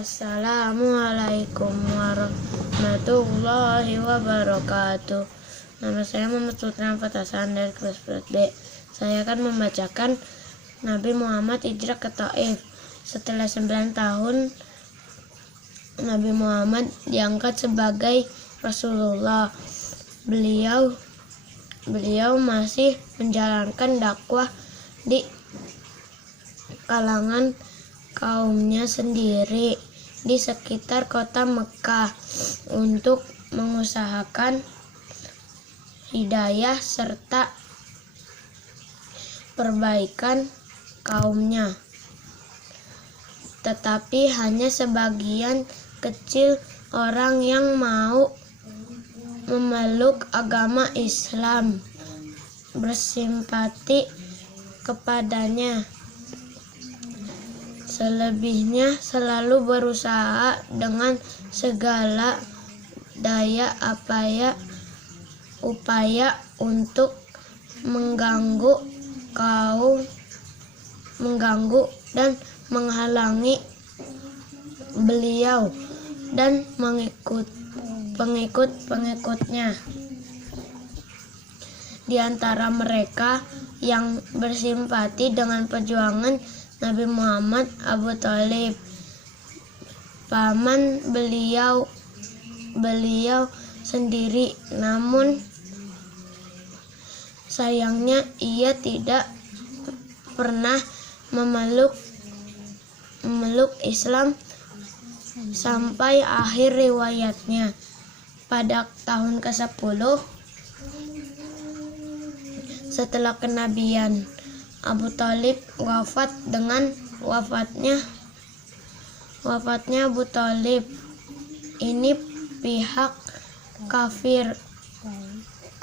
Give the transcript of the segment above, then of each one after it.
Assalamualaikum warahmatullahi wabarakatuh. Nama saya Muhammad Sultan Fatasan dari kelas 4B. Saya akan membacakan Nabi Muhammad hijrah ke Taif. Setelah 9 tahun, Nabi Muhammad diangkat sebagai Rasulullah. Beliau masih menjalankan dakwah di kalangan kaumnya sendiri di sekitar kota Mekah untuk mengusahakan hidayah serta perbaikan kaumnya. Tetapi hanya sebagian kecil orang yang mau memeluk agama Islam bersimpati kepadanya. Selebihnya selalu berusaha dengan segala daya upaya untuk mengganggu dan menghalangi beliau dan pengikut-pengikutnya. Di antara mereka yang bersimpati dengan perjuangan Nabi Muhammad, Abu Thalib, paman beliau sendiri. Namun sayangnya ia tidak pernah memeluk Islam sampai akhir riwayatnya. Pada tahun ke-10 setelah kenabian, Abu Thalib wafat. Dengan wafatnya Abu Thalib ini, pihak kafir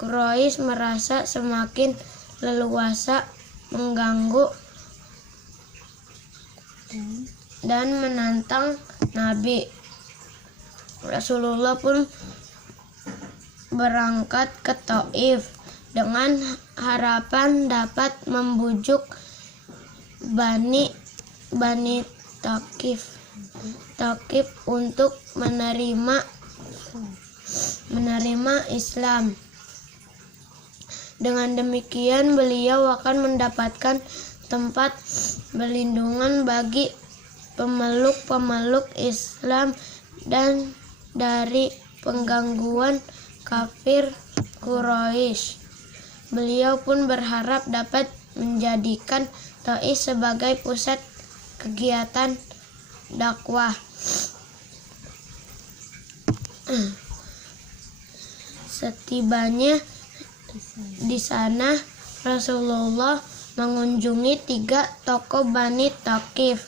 Quraisy merasa semakin leluasa mengganggu dan menantang Nabi. Rasulullah pun berangkat ke Taif dengan harapan dapat membujuk Bani Thaqif untuk menerima Islam. Dengan demikian beliau akan mendapatkan tempat berlindungan bagi pemeluk Islam dan dari penggangguan kafir Quraisy. Beliau pun berharap dapat menjadikan Taif sebagai pusat kegiatan dakwah. Setibanya di sana, Rasulullah mengunjungi 3 tokoh Bani Thaqif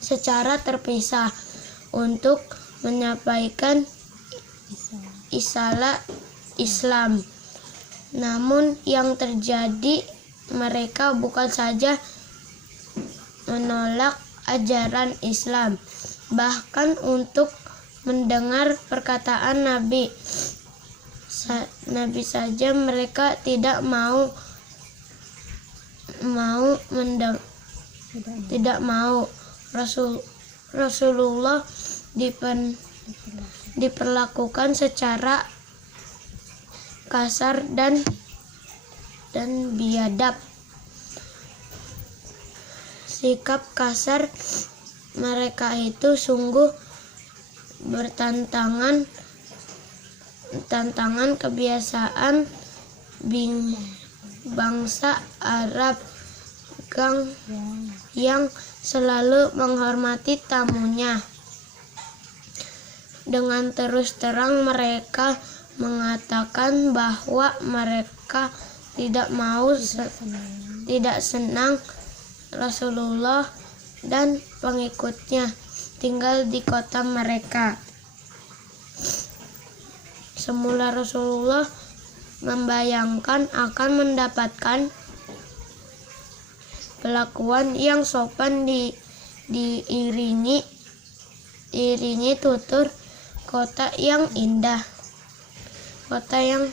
secara terpisah untuk menyampaikan risalah Islam. Namun yang terjadi, mereka bukan saja menolak ajaran Islam, bahkan untuk mendengar perkataan Nabi saja mereka tidak mau. Rasulullah diperlakukan secara kasar dan biadab. Sikap kasar mereka itu sungguh bertentangan kebiasaan bangsa Arab yang selalu menghormati tamunya. Dengan terus terang mereka mengatakan bahwa mereka tidak senang Rasulullah dan pengikutnya tinggal di kota mereka. Semula Rasulullah membayangkan akan mendapatkan perlakuan yang sopan diiringi tutur kata yang indah, kata yang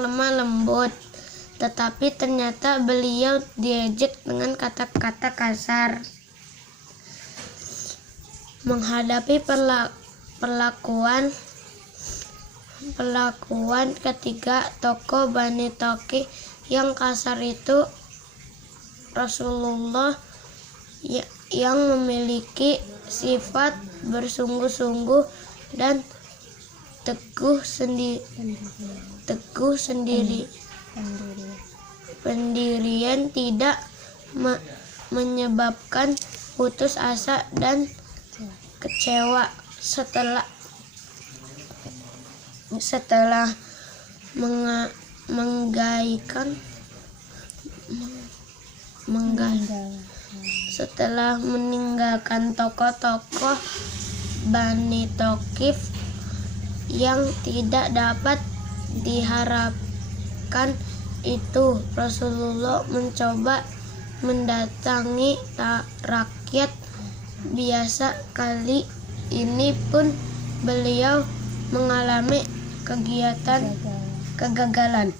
lemah lembut. tetapi ternyata beliau diejek dengan kata-kata kasar. Menghadapi perlakuan ketiga tokoh Bani Thaqif yang kasar itu, Rasulullah yang memiliki sifat bersungguh-sungguh dan teguh pendirian tidak menyebabkan putus asa dan kecewa setelah meninggalkan tokoh-tokoh Bani Thaqif yang tidak dapat diharapkan itu, Rasulullah mencoba mendatangi rakyat biasa. Kali ini pun beliau mengalami kegagalan.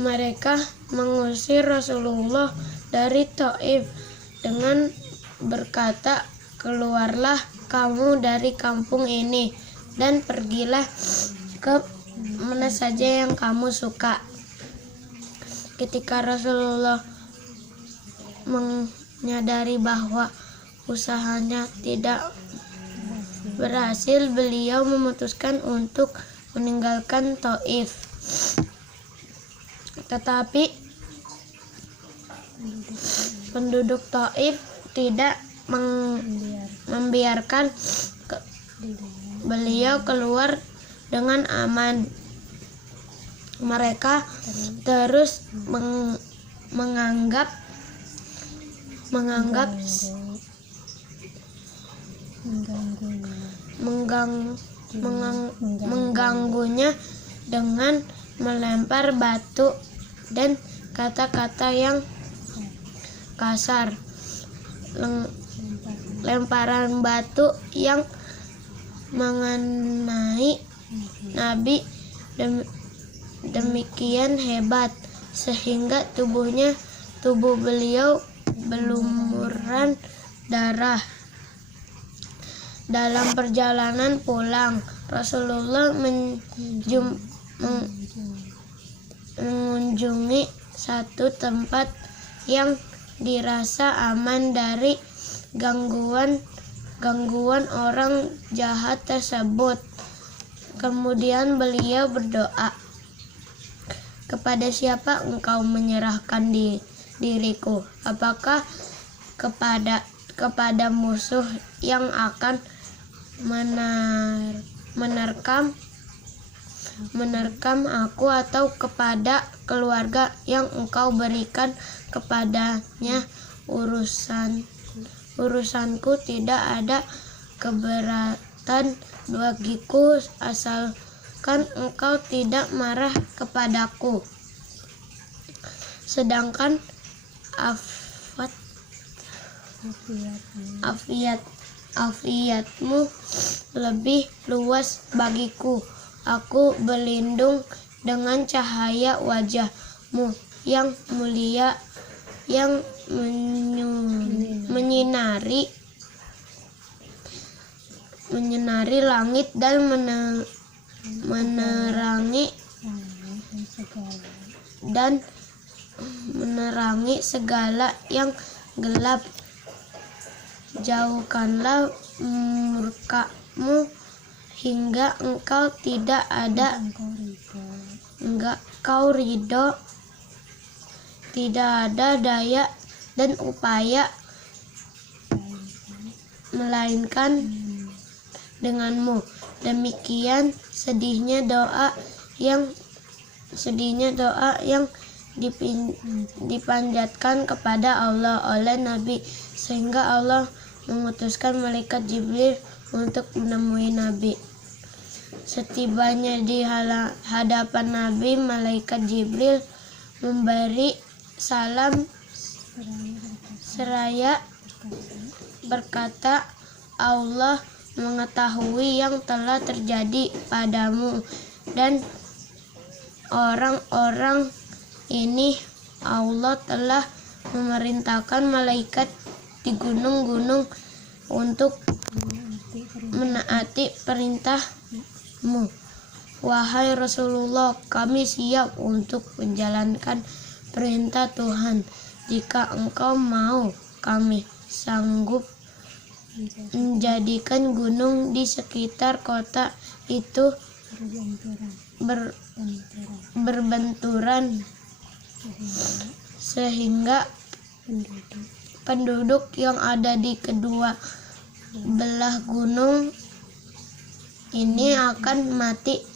Mereka mengusir Rasulullah dari Thaif dengan berkata, "Keluarlah kamu dari kampung ini dan pergilah ke mana saja yang kamu suka." Ketika Rasulullah menyadari bahwa usahanya tidak berhasil, beliau memutuskan untuk meninggalkan Thaif. Tetapi penduduk Thaif tidak membiarkan beliau keluar dengan aman. Mereka terus mengganggunya dengan melempar batu dan kata-kata yang kasar. Lemparan batu yang mengenai Nabi demikian hebat sehingga tubuh beliau berlumuran darah. Dalam perjalanan pulang, Rasulullah mengunjungi satu tempat yang dirasa aman dari gangguan orang jahat tersebut. Kemudian beliau berdoa, "Kepada siapa engkau menyerahkan diriku? Apakah kepada musuh yang akan menerkam aku, atau kepada keluarga yang engkau berikan kepadanya urusanku tidak ada keberatan bagiku asalkan engkau tidak marah kepadaku." Sedangkan afiatmu lebih luas bagiku. Aku berlindung dengan cahaya wajahmu yang mulia yang menyinari langit dan menerangi segala yang gelap. Jauhkanlah murka-Mu hingga engkau ridho. Tidak ada daya dan upaya melainkan denganmu. Demikian sedihnya doa yang dipanjatkan kepada Allah oleh Nabi, sehingga Allah mengutuskan malaikat Jibril untuk menemui Nabi. Setibanya di hadapan Nabi, malaikat Jibril memberi salam seraya berkata, "Allah mengetahui yang telah terjadi padamu dan orang-orang ini Allah telah memerintahkan malaikat di gunung-gunung untuk menaati perintahmu. Wahai Rasulullah, kami siap untuk menjalankan perintah Tuhan. Jika engkau mau, kami sanggup menjadikan gunung di sekitar kota itu berbenturan sehingga penduduk yang ada di kedua belah gunung ini akan mati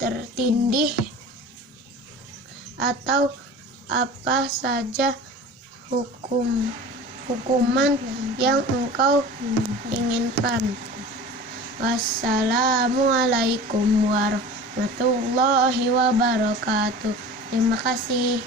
tertindih, atau apa saja hukuman yang engkau inginkan. Wassalamualaikum warahmatullahi wabarakatuh. Terima kasih.